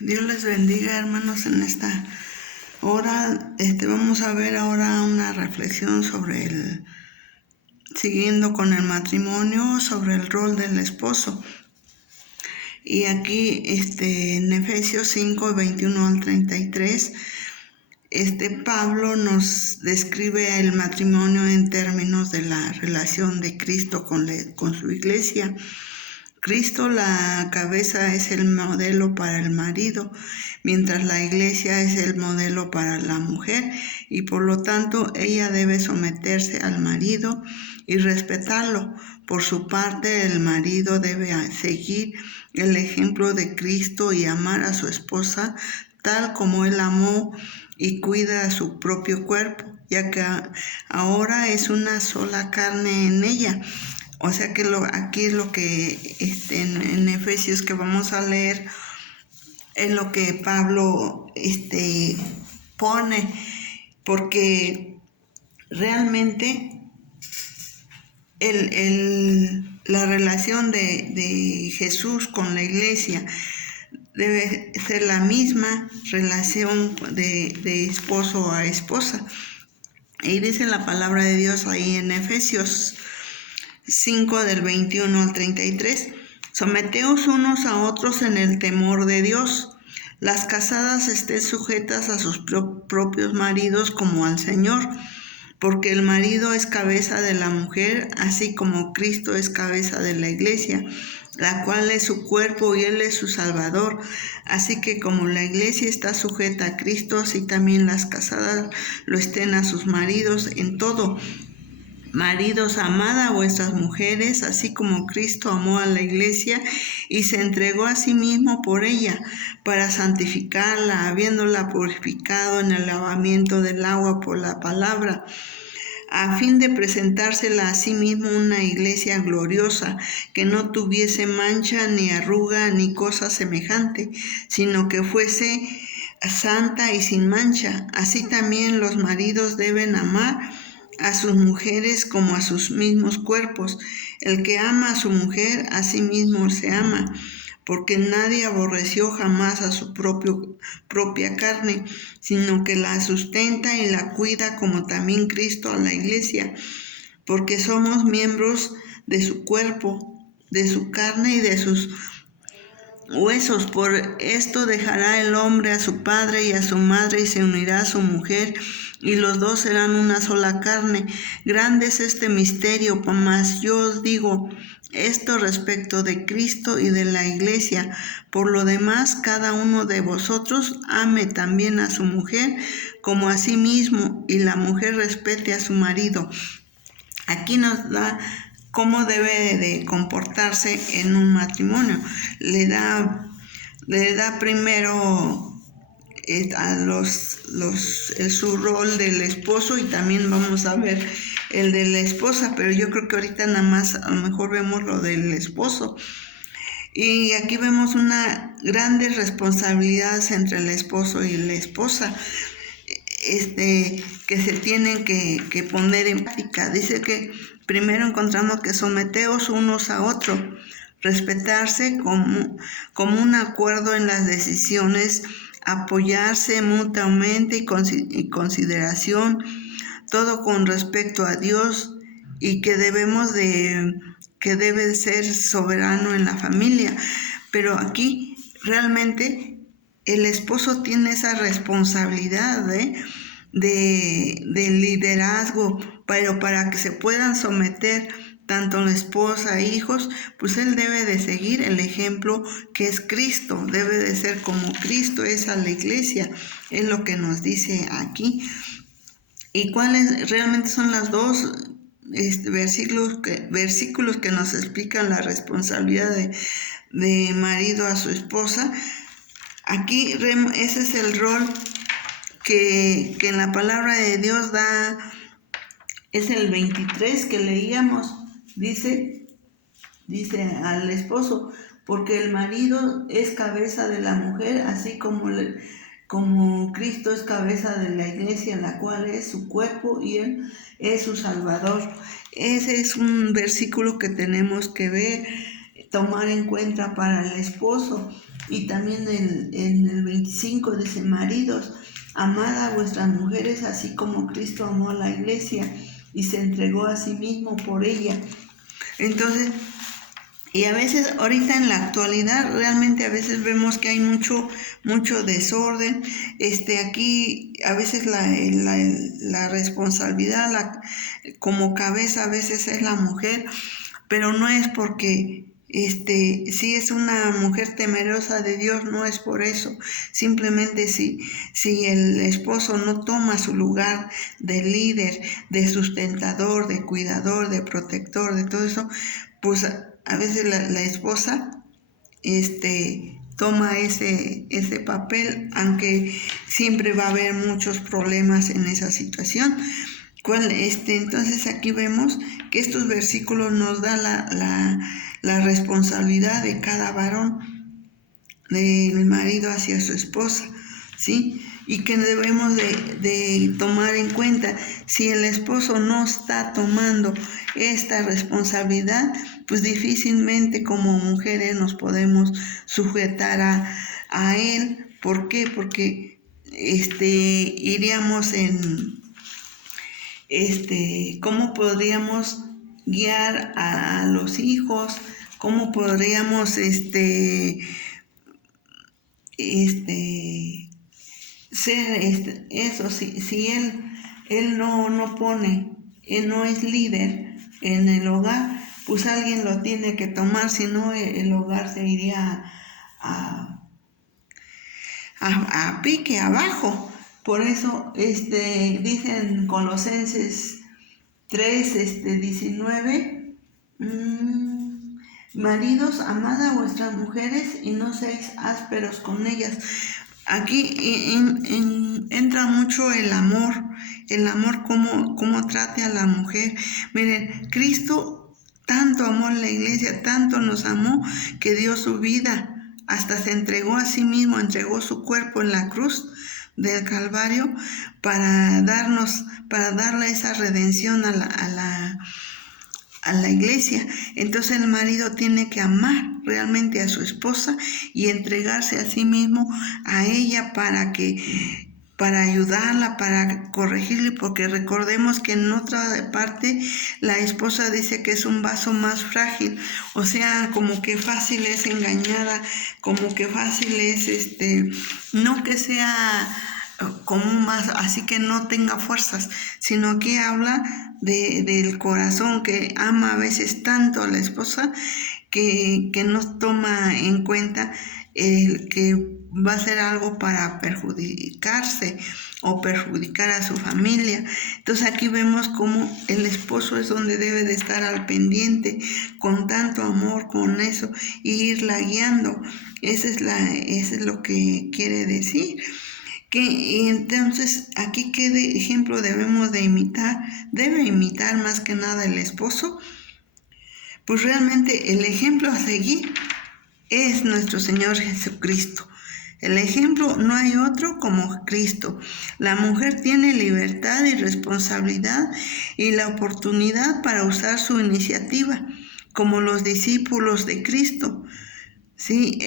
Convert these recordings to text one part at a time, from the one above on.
Dios les bendiga, hermanos, en esta hora. Vamos a ver ahora una reflexión siguiendo con el matrimonio, sobre el rol del esposo. Y aquí, en Efesios 5, 21 al 33, Pablo nos describe el matrimonio en términos de la relación de Cristo con su iglesia. Cristo, la cabeza, es el modelo para el marido, mientras la iglesia es el modelo para la mujer, y por lo tanto ella debe someterse al marido y respetarlo. Por su parte, el marido debe seguir el ejemplo de Cristo y amar a su esposa tal como él amó y cuida a su propio cuerpo, ya que ahora es una sola carne en ella. O sea que aquí es lo que en Efesios que vamos a leer, es lo que Pablo pone, porque realmente la relación de Jesús con la iglesia debe ser la misma relación de esposo a esposa. Y dice la palabra de Dios ahí en Efesios 5 del 21 al 33, someteos unos a otros en el temor de Dios. Las casadas estén sujetas a sus propios maridos como al Señor, porque el marido es cabeza de la mujer, así como Cristo es cabeza de la iglesia, la cual es su cuerpo y él es su Salvador. Así que como la iglesia está sujeta a Cristo, así también las casadas lo estén a sus maridos en todo. Maridos, amad a vuestras mujeres, así como Cristo amó a la iglesia y se entregó a sí mismo por ella, para santificarla, habiéndola purificado en el lavamiento del agua por la palabra, a fin de presentársela a sí mismo una iglesia gloriosa, que no tuviese mancha, ni arruga, ni cosa semejante, sino que fuese santa y sin mancha. Así también los maridos deben amar a sus mujeres como a sus mismos cuerpos. El que ama a su mujer, a sí mismo se ama, porque nadie aborreció jamás a su propia carne, sino que la sustenta y la cuida, como también Cristo a la iglesia, porque somos miembros de su cuerpo, de su carne y de sus huesos. Por esto dejará el hombre a su padre y a su madre, y se unirá a su mujer, y los dos serán una sola carne. Grande es este misterio, mas yo os digo esto respecto de Cristo y de la iglesia. Por lo demás, cada uno de vosotros ame también a su mujer como a sí mismo, y la mujer respete a su marido. Aquí nos da cómo debe de comportarse en un matrimonio. Le da primero su rol del esposo, y también vamos a ver el de la esposa, pero yo creo que ahorita nada más a lo mejor vemos lo del esposo. Y aquí vemos una grandes responsabilidades entre el esposo y la esposa, que se tienen que poner en práctica. Dice que primero encontramos que someteos unos a otros, respetarse como un acuerdo en las decisiones, apoyarse mutuamente y consideración, todo con respecto a Dios, y que debe ser soberano en la familia. Pero aquí realmente el esposo tiene esa responsabilidad de liderazgo, pero para que se puedan someter tanto la esposa e hijos, pues él debe de seguir el ejemplo que es Cristo, debe de ser como Cristo es a la iglesia, es lo que nos dice aquí. ¿Y cuáles realmente son las dos versículos que nos explican la responsabilidad de marido a su esposa? Aquí ese es el rol que en la palabra de Dios da. Es el 23 que leíamos. Dice al esposo, porque el marido es cabeza de la mujer, así como Cristo es cabeza de la iglesia, la cual es su cuerpo y él es su Salvador. Ese es un versículo que tenemos que tomar en cuenta para el esposo, Y también en el 25 dice: maridos, amad a vuestras mujeres así como Cristo amó a la iglesia y se entregó a sí mismo por ella. Entonces, y a veces ahorita en la actualidad realmente a veces vemos que hay mucho desorden. Aquí a veces la responsabilidad como cabeza a veces es la mujer, pero no es porque si es una mujer temerosa de Dios, no es por eso. Simplemente si el esposo no toma su lugar de líder, de sustentador, de cuidador, de protector, de todo eso, pues a veces la esposa toma ese papel, aunque siempre va a haber muchos problemas en esa situación. Entonces aquí vemos que estos versículos nos dan la responsabilidad de cada varón, del marido hacia su esposa, ¿sí? Y que debemos de tomar en cuenta, si el esposo no está tomando esta responsabilidad, pues difícilmente como mujeres nos podemos sujetar a él. ¿Por qué? Porque iríamos en cómo podríamos guiar a los hijos, cómo podríamos ser eso. Si él no pone, él no es líder en el hogar, pues alguien lo tiene que tomar, si no el hogar se iría a pique abajo. Por eso dicen Colosenses 3:19, maridos, amad a vuestras mujeres y no seáis ásperos con ellas. Aquí entra mucho el amor cómo trate a la mujer. Miren, Cristo tanto amó a la iglesia, tanto nos amó, que dio su vida, hasta se entregó a sí mismo, entregó su cuerpo en la cruz del Calvario para darle esa redención a la iglesia. Entonces el marido tiene que amar realmente a su esposa y entregarse a sí mismo a ella para ayudarla, para corregirle, porque recordemos que en otra parte la esposa dice que es un vaso más frágil, o sea, como que fácil es engañada, como que fácil es no que sea como más, así que no tenga fuerzas, sino que habla del corazón que ama a veces tanto a la esposa que no toma en cuenta el que va a hacer algo para perjudicarse o perjudicar a su familia. Entonces aquí vemos cómo el esposo es donde debe de estar al pendiente, con tanto amor, con eso, e irla guiando. Eso es lo que quiere decir. Y entonces, aquí qué ejemplo debemos de imitar. Debe imitar más que nada el esposo. Pues realmente el ejemplo a seguir es nuestro Señor Jesucristo. El ejemplo, no hay otro como Cristo. La mujer tiene libertad y responsabilidad y la oportunidad para usar su iniciativa, como los discípulos de Cristo. Sí,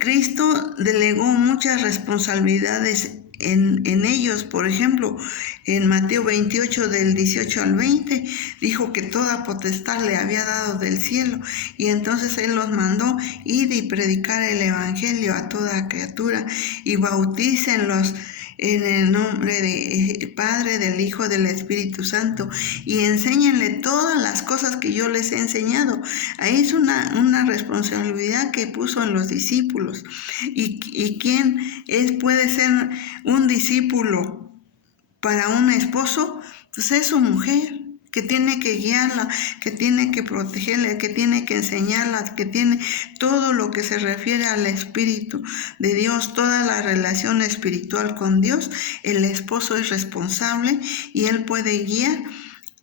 Cristo delegó muchas responsabilidades en ellos. Por ejemplo, en Mateo 28 del 18 al 20 dijo que toda potestad le había dado del cielo, y entonces él los mandó: id y predicar el evangelio a toda criatura y bautícenlos en el nombre del Padre, del Hijo, del Espíritu Santo, y enséñenle todas las cosas que yo les he enseñado. Ahí es una responsabilidad que puso en los discípulos. ¿Y quién puede ser un discípulo para un esposo? Pues es su mujer, que tiene que guiarla, que tiene que protegerla, que tiene que enseñarla, que tiene todo lo que se refiere al Espíritu de Dios, toda la relación espiritual con Dios. El esposo es responsable y él puede guiar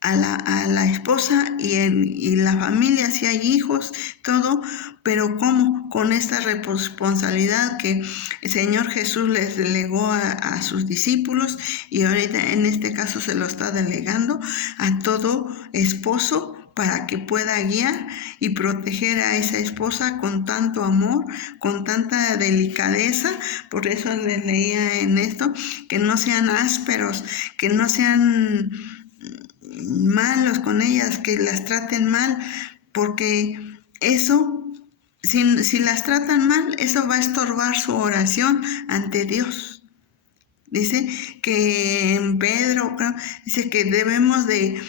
a la esposa y la familia, si hay hijos, todo. Pero ¿cómo? Con esta responsabilidad que el Señor Jesús les delegó a sus discípulos, y ahorita en este caso se lo está delegando a todo esposo, para que pueda guiar y proteger a esa esposa con tanto amor, con tanta delicadeza. Por eso les leía en esto, que no sean ásperos, que no sean malos con ellas, que las traten mal, porque eso, si las tratan mal, eso va a estorbar su oración ante Dios. Dice que en Pedro, dice que debemos de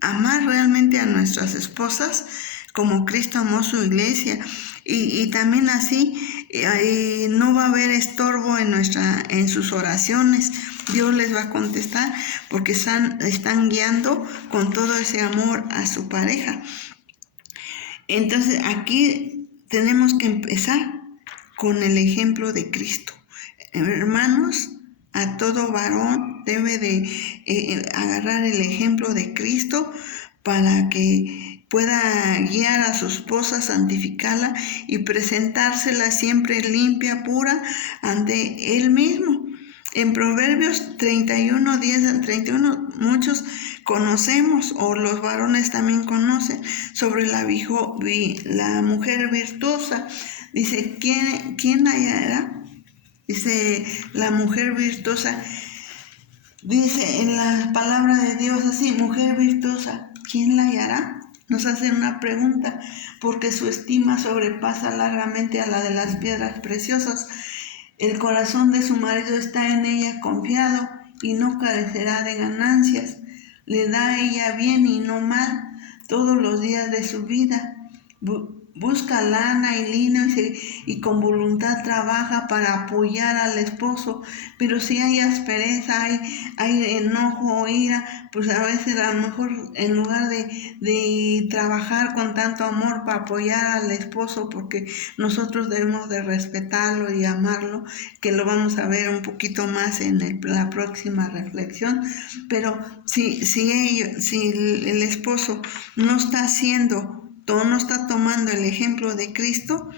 amar realmente a nuestras esposas como Cristo amó su iglesia, y también así no va a haber estorbo en sus oraciones. Dios les va a contestar porque están guiando con todo ese amor a su pareja. Entonces aquí tenemos que empezar con el ejemplo de Cristo. Hermanos, a todo varón debe de agarrar el ejemplo de Cristo para que pueda guiar a su esposa, santificarla y presentársela siempre limpia, pura, ante Él mismo. En Proverbios 31, 10 al 31, muchos conocemos, o los varones también conocen, sobre la mujer virtuosa. Dice, ¿quién hallará? Dice la mujer virtuosa, dice en la palabra de Dios así, mujer virtuosa, ¿quién la hallará? Nos hacen una pregunta, porque su estima sobrepasa largamente a la de las piedras preciosas. El corazón de su marido está en ella confiado y no carecerá de ganancias. Le da a ella bien y no mal todos los días de su vida. Busca lana y lino y con voluntad trabaja para apoyar al esposo, pero si hay aspereza, hay enojo o ira, pues a veces a lo mejor en lugar de trabajar con tanto amor para apoyar al esposo, porque nosotros debemos de respetarlo y amarlo, que lo vamos a ver un poquito más en la próxima reflexión, pero si el esposo no está no está tomando el ejemplo de Cristo,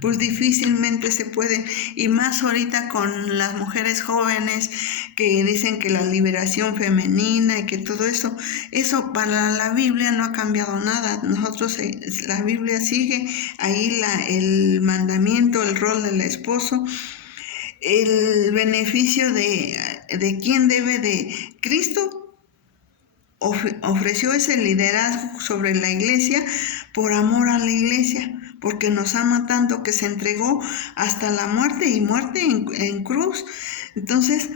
pues difícilmente se puede, y más ahorita con las mujeres jóvenes que dicen que la liberación femenina y que todo eso para la Biblia no ha cambiado nada. La Biblia sigue ahí el mandamiento, el rol del esposo, el beneficio de quién debe de Cristo. Ofreció ese liderazgo sobre la iglesia por amor a la iglesia, porque nos ama tanto que se entregó hasta la muerte, y muerte en cruz. Entonces,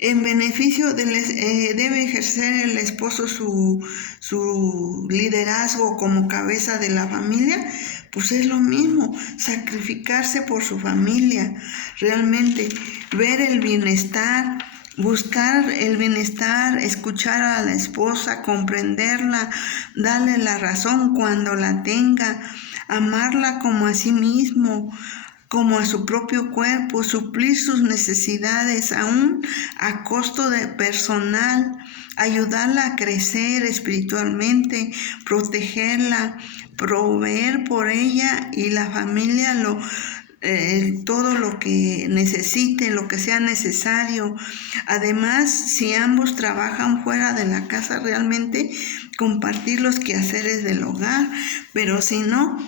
en beneficio debe ejercer el esposo su liderazgo como cabeza de la familia, pues es lo mismo, sacrificarse por su familia, realmente ver el bienestar, buscar el bienestar, escuchar a la esposa, comprenderla, darle la razón cuando la tenga, amarla como a sí mismo, como a su propio cuerpo, suplir sus necesidades aún a costo de personal, ayudarla a crecer espiritualmente, protegerla, proveer por ella y la familia todo lo que necesite, lo que sea necesario. Además, si ambos trabajan fuera de la casa, realmente compartir los quehaceres del hogar, pero si no,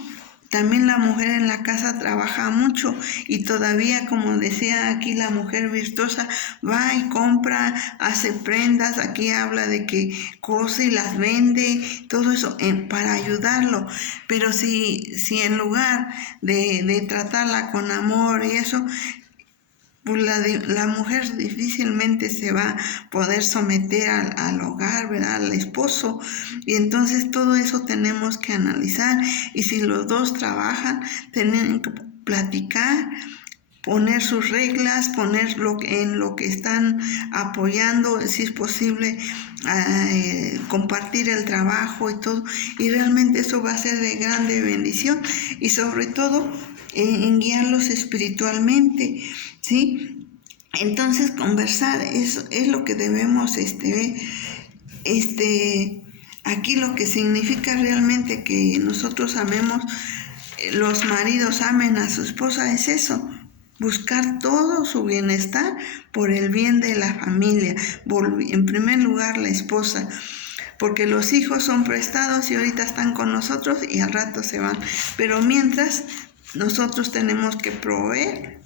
también la mujer en la casa trabaja mucho, y todavía, como decía aquí la mujer virtuosa, va y compra, hace prendas. Aquí habla de que cose y las vende, todo eso para ayudarlo. Pero si en lugar de tratarla con amor y eso, pues la mujer difícilmente se va a poder someter al hogar, ¿verdad? Al esposo. Y entonces todo eso tenemos que analizar. Y si los dos trabajan, tienen que platicar, poner sus reglas, poner en lo que están apoyando, si es posible, compartir el trabajo y todo. Y realmente eso va a ser de grande bendición, y sobre todo en guiarlos espiritualmente, ¿sí? Entonces conversar es lo que debemos aquí lo que significa realmente que nosotros amemos, los maridos amen a su esposa, es eso, buscar todo su bienestar por el bien de la familia. En primer lugar, la esposa, porque los hijos son prestados y ahorita están con nosotros y al rato se van. Pero mientras, nosotros tenemos que proveer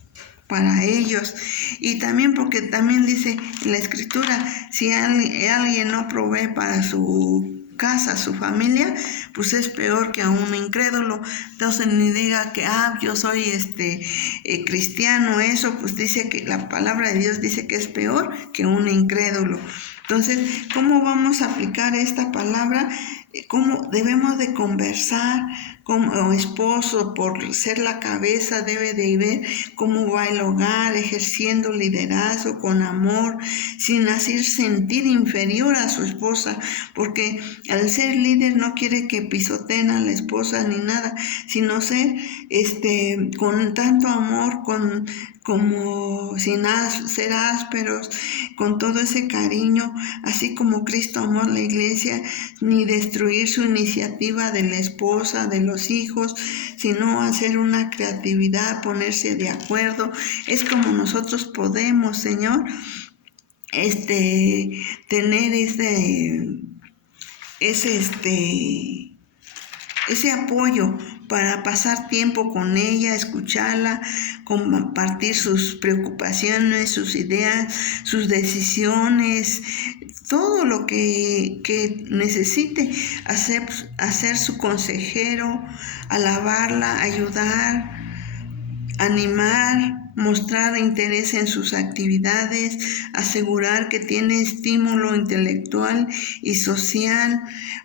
para ellos. Y también porque también dice en la Escritura, si alguien no provee para su casa, su familia, pues es peor que a un incrédulo. Entonces ni diga que yo soy cristiano, eso pues dice que la palabra de Dios dice que es peor que un incrédulo. Entonces, ¿cómo vamos a aplicar esta palabra? ¿Cómo debemos de conversar? Como esposo, por ser la cabeza, debe de ver cómo va el hogar, ejerciendo liderazgo con amor, sin hacer sentir inferior a su esposa, porque al ser líder no quiere que pisoteen a la esposa ni nada, sino ser con tanto amor, como sin ser ásperos, con todo ese cariño, así como Cristo amó a la iglesia, ni destruir su iniciativa de la esposa, de los hijos, sino hacer una creatividad, ponerse de acuerdo. Es como nosotros podemos, Señor, tener ese apoyo para pasar tiempo con ella, escucharla, compartir sus preocupaciones, sus ideas, sus decisiones, todo lo que necesite, hacer su consejero, alabarla, ayudar, animar, mostrar interés en sus actividades, asegurar que tiene estímulo intelectual y social,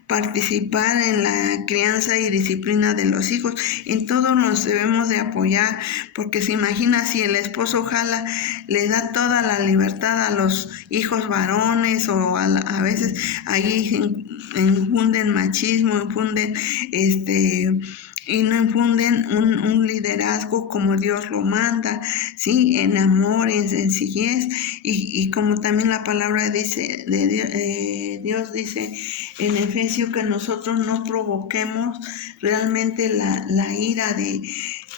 participar en la crianza y disciplina de los hijos. En todo nos debemos de apoyar, porque se imagina si el esposo ojalá le da toda la libertad a los hijos varones, o a veces ahí infunden machismo, infunden y no infunden un liderazgo como Dios lo manda, ¿sí? En amor, en sencillez, y como también la palabra dice, Dios dice en Efesios que nosotros no provoquemos realmente la ira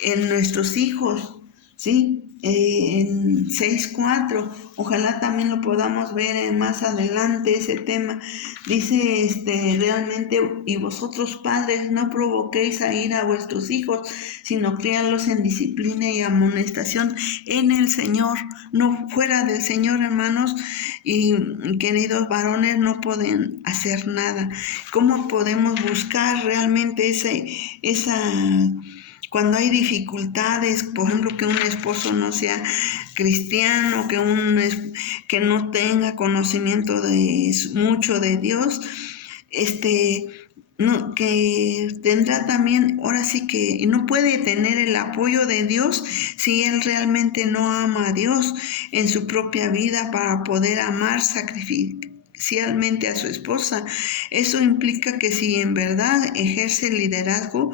en nuestros hijos, ¿sí? En 6:4, ojalá también lo podamos ver más adelante ese tema. Dice realmente, y vosotros padres no provoquéis a ira a vuestros hijos, sino críalos en disciplina y amonestación en el Señor, no fuera del Señor, hermanos y queridos varones, no pueden hacer nada. ¿Cómo podemos buscar realmente esa cuando hay dificultades, por ejemplo, que un esposo no sea cristiano, que no tenga conocimiento mucho de Dios, que tendrá también, ahora sí que, y no puede tener el apoyo de Dios si él realmente no ama a Dios en su propia vida para poder amar sacrificialmente a su esposa. Eso implica que si en verdad ejerce el liderazgo,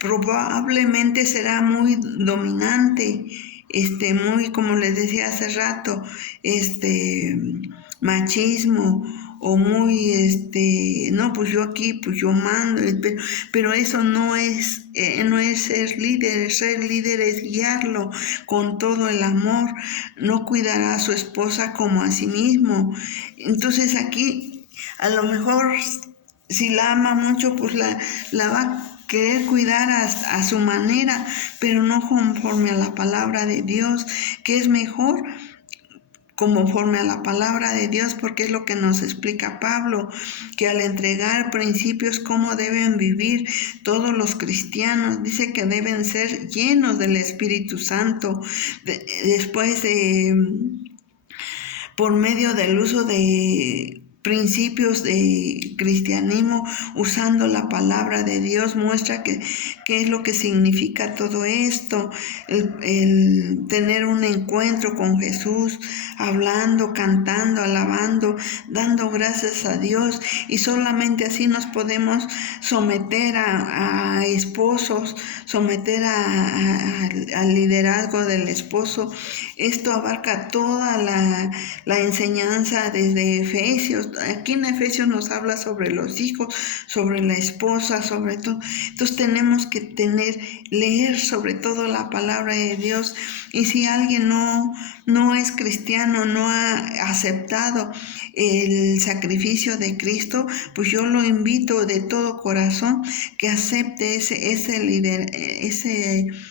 probablemente será muy dominante, muy, como les decía hace rato, machismo, o muy, no, pues yo aquí, pues yo mando, pero eso no es ser líder es guiarlo con todo el amor, no cuidará a su esposa como a sí mismo. Entonces aquí, a lo mejor, si la ama mucho, pues la va a querer cuidar a su manera, pero no conforme a la palabra de Dios, que es mejor conforme a la palabra de Dios, porque es lo que nos explica Pablo, que al entregar principios cómo deben vivir todos los cristianos, dice que deben ser llenos del Espíritu Santo, después por medio del uso de principios de cristianismo, usando la palabra de Dios, muestra qué es lo que significa todo esto, el tener un encuentro con Jesús, hablando, cantando, alabando, dando gracias a Dios, y solamente así nos podemos someter a esposos, someter al liderazgo del esposo. Esto abarca toda la enseñanza desde Efesios, aquí en Efesios nos habla sobre los hijos, sobre la esposa, sobre todo. Entonces tenemos que leer sobre todo la palabra de Dios. Y si alguien no es cristiano, no ha aceptado el sacrificio de Cristo, pues yo lo invito de todo corazón que acepte ese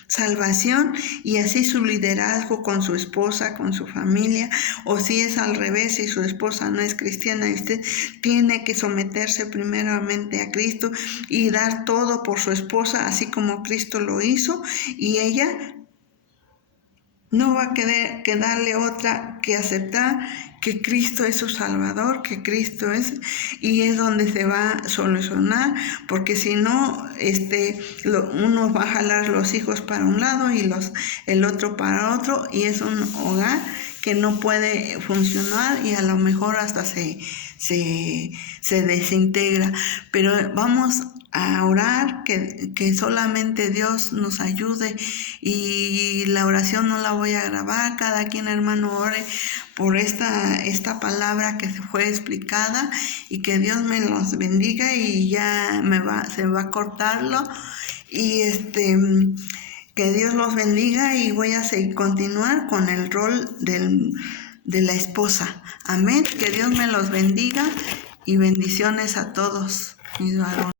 salvación, y así su liderazgo con su esposa, con su familia. O si es al revés, si su esposa no es cristiana, usted tiene que someterse primeramente a Cristo y dar todo por su esposa, así como Cristo lo hizo, y ella no va a quedarle otra que aceptar que Cristo es su Salvador, que Cristo es, y es donde se va a solucionar, porque si no, uno va a jalar los hijos para un lado y el otro para otro, y es un hogar que no puede funcionar, y a lo mejor hasta se desintegra. Pero vamos a orar que solamente Dios nos ayude, y la oración no la voy a grabar. Cada quien, hermano, ore por esta palabra que se fue explicada, y que Dios me los bendiga. Y ya se va a cortarlo, y que Dios los bendiga, y voy a continuar con el rol de la esposa. Amén. Que Dios me los bendiga, y bendiciones a todos mis varones.